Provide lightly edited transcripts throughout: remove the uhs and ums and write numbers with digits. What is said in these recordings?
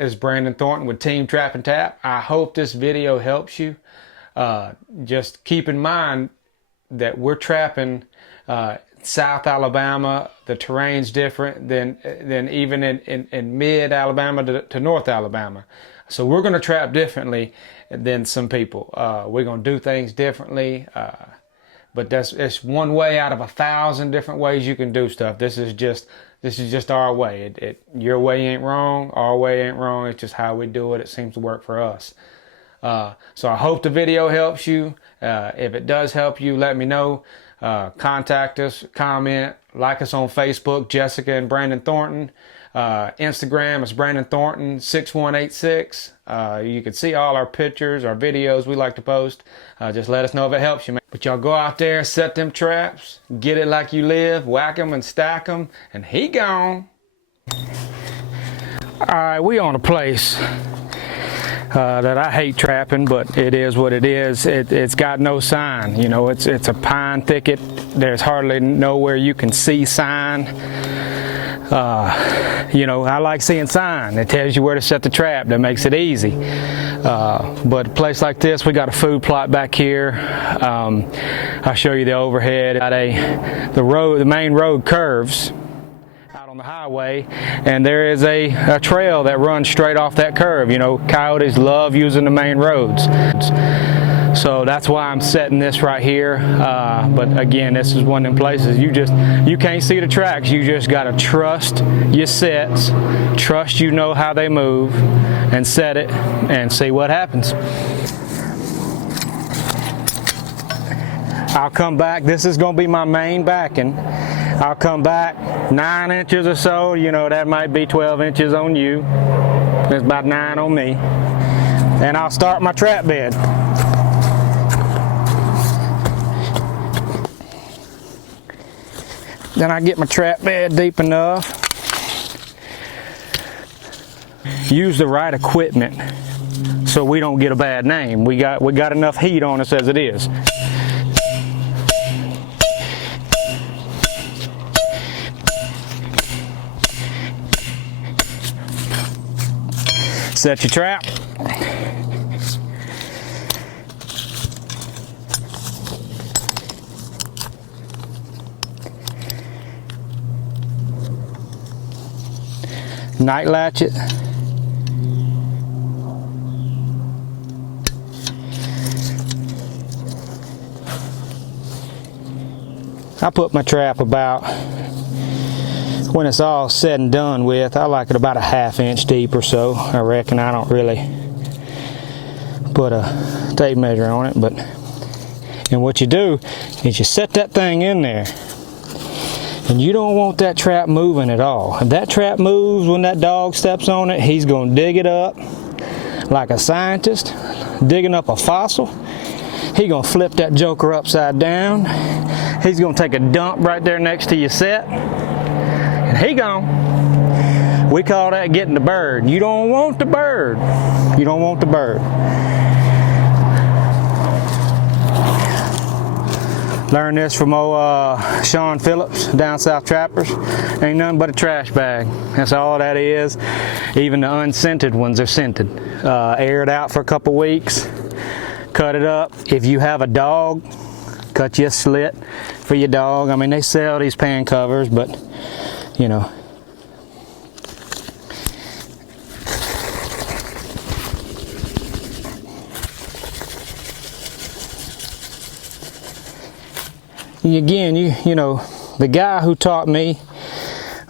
is Brandon Thornton with Team Trap and Tap. I hope this video helps you. Just keep in mind that we're trapping South Alabama. The terrain's different than even in mid Alabama to North Alabama. So we're going to trap differently than some people. We're going to do things differently. But it's one way out of 1,000 different ways you can do stuff. This is just our way. Your way ain't wrong. Our way ain't wrong. It's just how we do it. It seems to work for us. So I hope the video helps you. If it does help you, let me know. Contact us, comment, like us on Facebook, Jessica and Brandon Thornton. Instagram is Brandon Thornton 6186. You can see all our pictures, our videos we like to post. Just let us know if it helps you, man. But y'all go out there, set them traps, get it like you live, whack them and stack them, and he gone. All right, we on a place that I hate trapping, but it is what it is. It's got no sign. You know, it's a pine thicket. There's hardly nowhere you can see sign. You know, I like seeing sign. It tells you where to set the trap. That makes it easy. But a place like this, we got a food plot back here. I'll show you the overhead. The main road curves out on the highway, and there is a trail that runs straight off that curve. You know, coyotes love using the main roads. So that's why I'm setting this right here. But again, this is one of them places you can't see the tracks. You just gotta trust your sets, trust you know how they move, and set it and see what happens. I'll come back. This is gonna be my main backing. I'll come back 9 inches or so. You know, that might be 12 inches on you. It's about 9 on me. And I'll start my trap bed. Then I get my trap bed deep enough. Use the right equipment so we don't get a bad name. We got enough heat on us as it is. Set your trap. Night latch it. I put my trap about, when it's all said and done with, I like it about a 1/2 inch deep or so. I reckon. I don't really put a tape measure on it, and what you do is you set that thing in there. And you don't want that trap moving at all. If that trap moves when that dog steps on it, he's gonna dig it up like a scientist digging up a fossil. He's gonna flip that joker upside down. He's gonna take a dump right there next to your set, and he gone. We call that getting the bird. You don't want the bird. You don't want the bird. Learned this from old Sean Phillips, Down South Trappers. Ain't nothing but a trash bag. That's all that is. Even the unscented ones are scented. Air it out for a couple weeks. Cut it up. If you have a dog, cut you a slit for your dog. I mean, they sell these pan covers, but you know. Again, you know, the guy who taught me,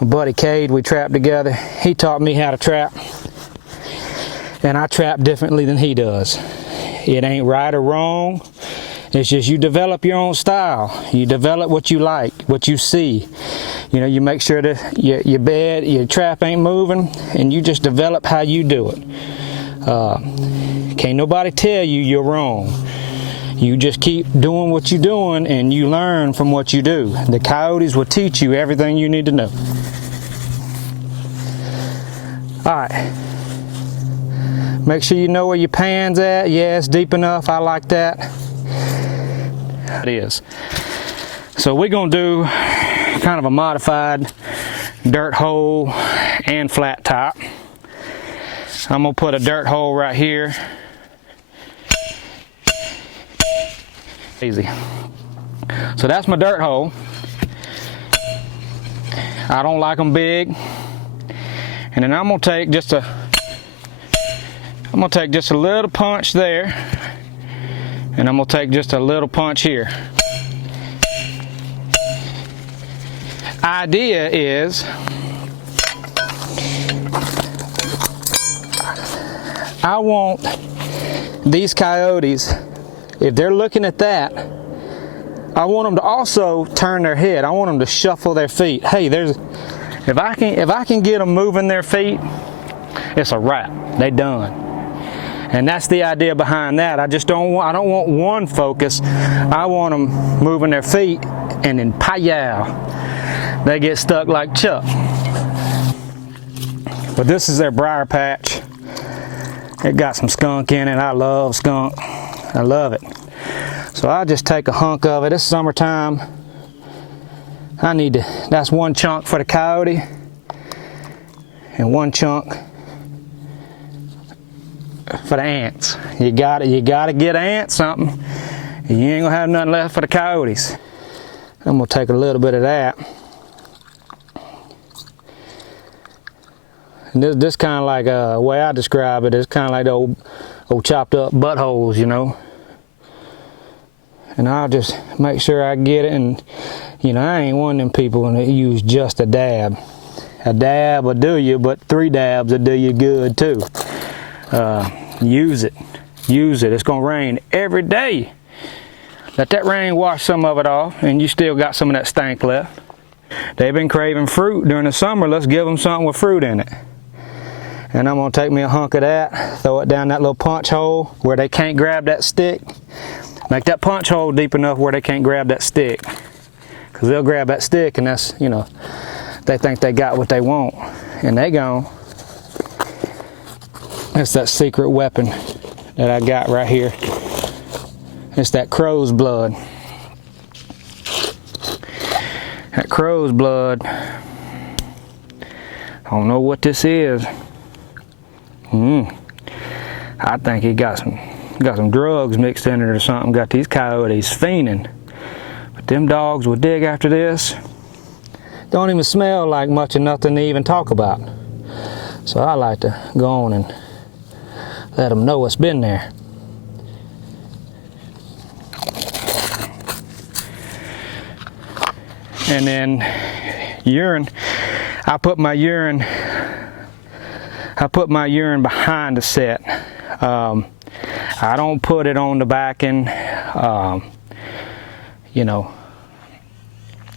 Buddy Cade, we trapped together, he taught me how to trap, and I trap differently than he does. It ain't right or wrong. It's just you develop your own style. You develop what you like, what you see. You know, you make sure that your bed, your trap ain't moving, and you just develop how you do it. Can't nobody tell you you're wrong. You just keep doing what you're doing, and you learn from what you do. The coyotes will teach you everything you need to know. All right. Make sure you know where your pan's at. Yeah, it's deep enough. I like that. It is. So we're gonna do kind of a modified dirt hole and flat top. I'm gonna put a dirt hole right here. Easy. So that's my dirt hole. I don't like them big. And then I'm gonna take just a little punch there, and I'm gonna take just a little punch here. Idea is I want these coyotes, if they're looking at that, I want them to also turn their head. I want them to shuffle their feet. Hey, if I can get them moving their feet, it's a wrap. They done. And that's the idea behind that. I don't want one focus. I want them moving their feet, and then pow, they get stuck like Chuck. But this is their briar patch. It got some skunk in it. I love skunk. I love it. So I'll just take a hunk of it. It's summertime. That's one chunk for the coyote and one chunk for the ants. You gotta get an ant something. You ain't gonna have nothing left for the coyotes. I'm gonna take a little bit of that. And this kind of like the way I describe it is kind of like the old chopped up buttholes, you know. And I'll just make sure I get it. And you know, I ain't one of them people that use just a dab. A dab will do you, but 3 dabs will do you good too. Use it. It's gonna rain every day. Let that rain wash some of it off, and you still got some of that stank left. They've been craving fruit during the summer. Let's give them something with fruit in it. And I'm gonna take me a hunk of that, throw it down that little punch hole where they can't grab that stick. Make that punch hole deep enough where they can't grab that stick. Because they'll grab that stick, and that's, you know, they think they got what they want. And they gone. That's that secret weapon that I got right here. It's that crow's blood. That crow's blood. I don't know what this is. I think it got some drugs mixed in it or something. Got these coyotes fiending. But them dogs will dig after this. Don't even smell like much of nothing to even talk about. So I like to go on and let them know what's been there. And then urine, I put my urine behind the set. I don't put it on the backing. You know,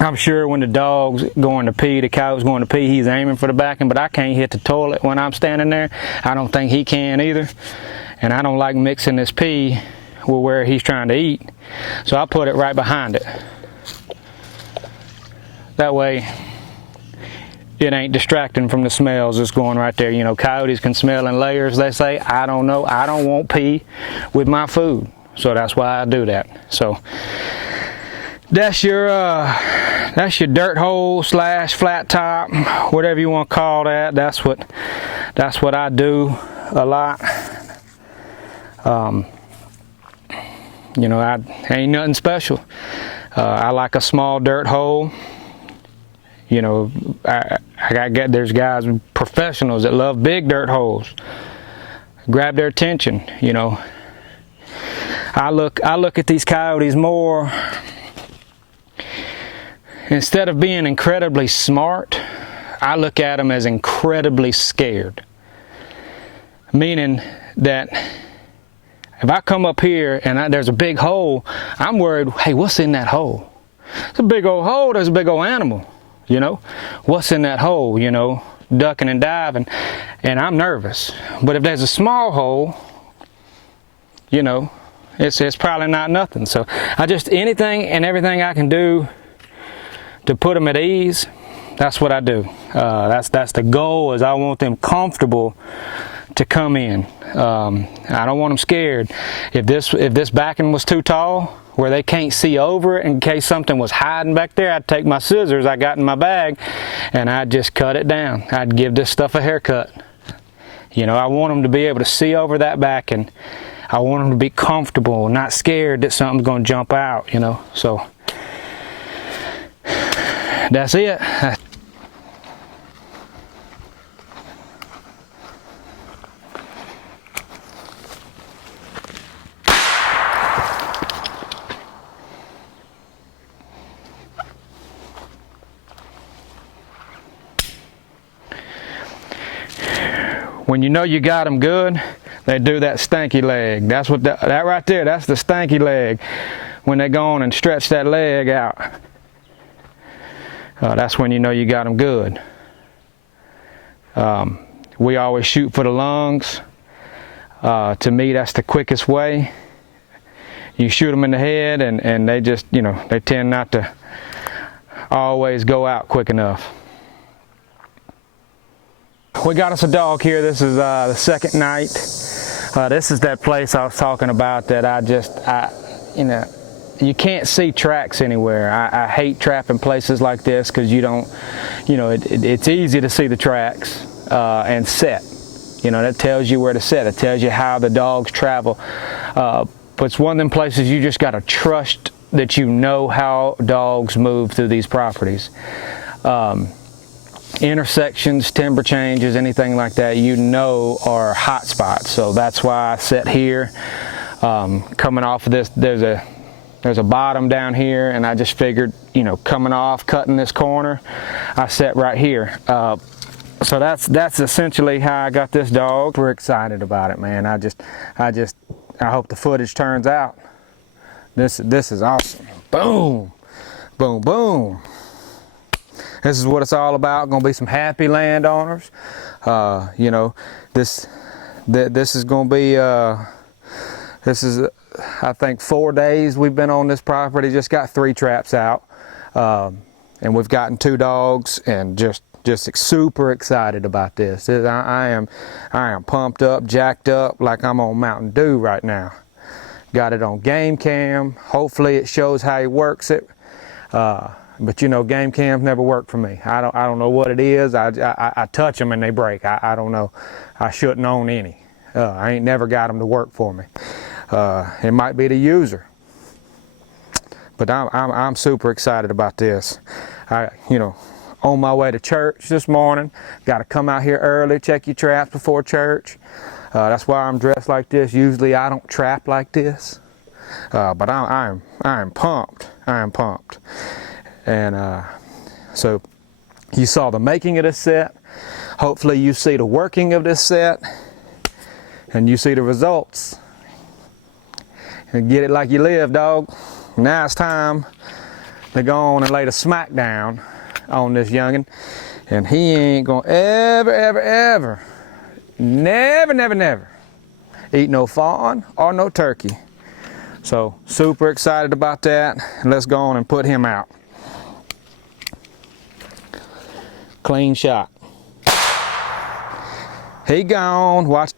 I'm sure when the dog's going to pee, the cow's going to pee, he's aiming for the backing, but I can't hit the toilet when I'm standing there. I don't think he can either. And I don't like mixing this pee with where he's trying to eat. So I put it right behind it. That way, it ain't distracting from the smells that's going right there. You know, coyotes can smell in layers, they say. I don't know. I don't want pee with my food. So that's why I do that. So that's your dirt hole / flat top, whatever you want to call that. That's what I do a lot. You know, I ain't nothing special. I like a small dirt hole. You know, there's guys, professionals that love big dirt holes. Grab their attention, you know. I look at these coyotes more, instead of being incredibly smart, I look at them as incredibly scared. Meaning that if I come up here and there's a big hole, I'm worried, hey, what's in that hole? It's a big old hole, there's a big old animal. You know, what's in that hole, you know, ducking and diving, and I'm nervous. But if there's a small hole, you know, it's probably not nothing. So I just, anything and everything I can do to put them at ease, that's what I do. That's the goal, is I want them comfortable to come in. I don't want them scared. If this backing was too tall, where they can't see over it, in case something was hiding back there, I'd take my scissors I got in my bag and I'd just cut it down. I'd give this stuff a haircut. You know, I want them to be able to see over that back, and I want them to be comfortable, not scared that something's going to jump out, you know. So that's it. When you know you got them good, they do that stanky leg. That's what that right there, that's the stanky leg. When they go on and stretch that leg out, that's when you know you got them good. We always shoot for the lungs. To me, that's the quickest way. You shoot them in the head, and they just, you know, they tend not to always go out quick enough. We got us a dog here. This is the second night. This is that place I was talking about that you know, you can't see tracks anywhere. I hate trapping places like this because you don't, you know, it's easy to see the tracks and set. You know, that tells you where to set. It tells you how the dogs travel. But it's one of them places you just got to trust that you know how dogs move through these properties. Intersections, timber changes, anything like that, you know, are hot spots. So that's why I set here. Coming off of this, there's a bottom down here, and I just figured, you know, coming off, cutting this corner, I set right here. So that's essentially how I got this dog. We're excited about it, man. I hope the footage turns out. This is awesome. Boom, boom, boom. This is what it's all about. Gonna be some happy landowners. You know, this is gonna be. This is, I think, 4 days we've been on this property. Just got 3 traps out, and we've gotten 2 dogs, and just super excited about this. I am pumped up, jacked up, like I'm on Mountain Dew right now. Got it on game cam. Hopefully it shows how he works it. But you know, game cams never work for me. I don't know what it is. I touch them and they break. I don't know. I shouldn't own any. I ain't never got them to work for me. It might be the user. But I'm super excited about this. You know, on my way to church this morning, got to come out here early, check your traps before church. That's why I'm dressed like this. Usually I don't trap like this. But I am pumped. I am pumped. And so you saw the making of this set. Hopefully you see the working of this set, and you see the results. And get it like you live, dog. Now it's time to go on and lay the smack down on this youngin'. And he ain't gonna ever never eat no fawn or no turkey. So super excited about that. Let's go on and put him out. Clean shot. He gone. Watch.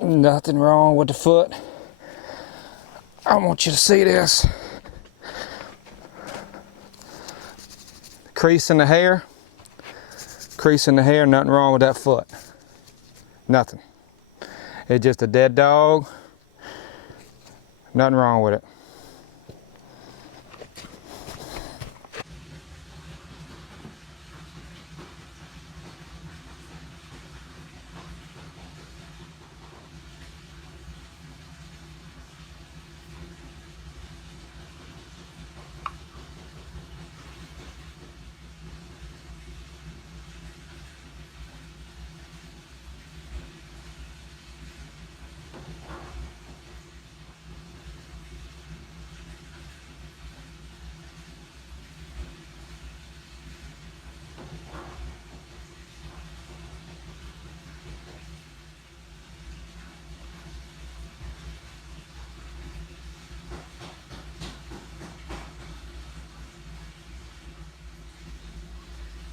Nothing wrong with the foot. I want you to see this. Crease in the hair. Crease in the hair, nothing wrong with that foot. Nothing. It's just a dead dog. Nothing wrong with it.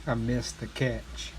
I missed the catch.